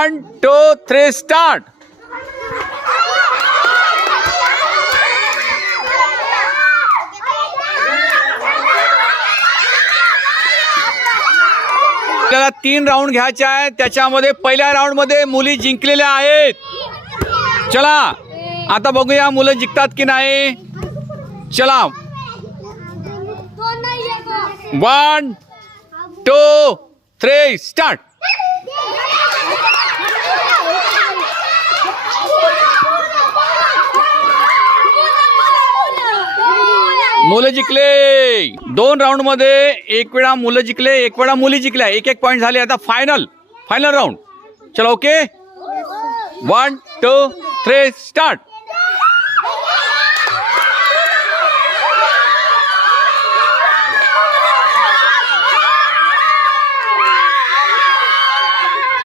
1 2 3 start. आपल्याला 3 round घ्यायचे आहेत. त्याच्यामध्ये पहिल्या राऊंड मध्ये मुली जिंकलेल्या आहेत. चला आता बघूया मुलं जिंकतात की नाही. चला 1 2 3 स्टार्ट. मुलं जिंकले. 2 राऊंड मध्ये एक वेळा मुलं जिंकले, एक वेळा मुली जिंकल्या. 1-1 पॉइंट झाले. आता फायनल राऊंड. चला ओके 1 2 3 स्टार्ट.